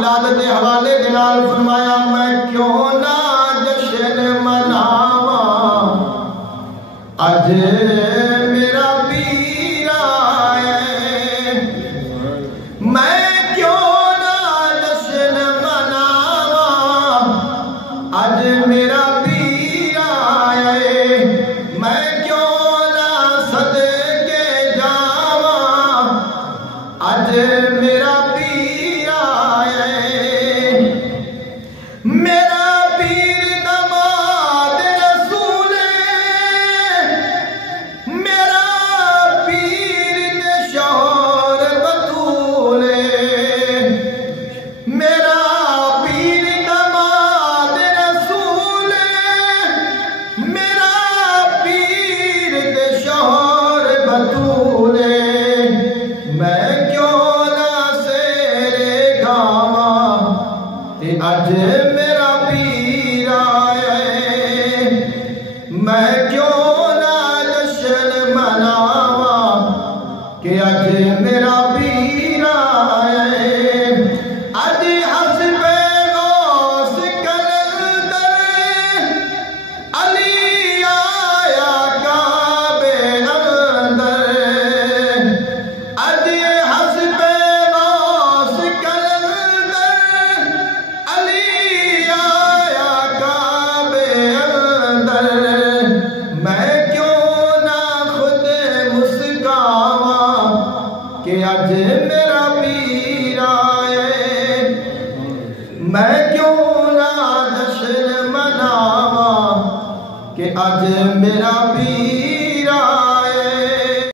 ولادت حوالے دنال فرمایا میں کیوں نہ جشن مناواں اج میرا پیر آئے میں کیوں نہ جشن مناواں اج میرا پیر آئے میں کیوں نہ صدقے جاواں اج میرا پیر آئے میرا پیر داماد رسول میرا پیر شوہر بطول میرا پیر داماد رسول میرا پیر شوہر بطول میں کیوں نہ سیرے گاواں تے اج میرا پیر آئے میں کیوں نہ جشن مناواں کہ اج میرا پیر آئے اج حسب غوث کلندر علی آیا کعبے اندر اج حسب غوث کلندر علی آیا کعبے اندر میں کیوں نہ خود مسکاواں کہ اج میرا پیر آئے میں کیوں نہ جشن مناواں کہ اج میرا پیر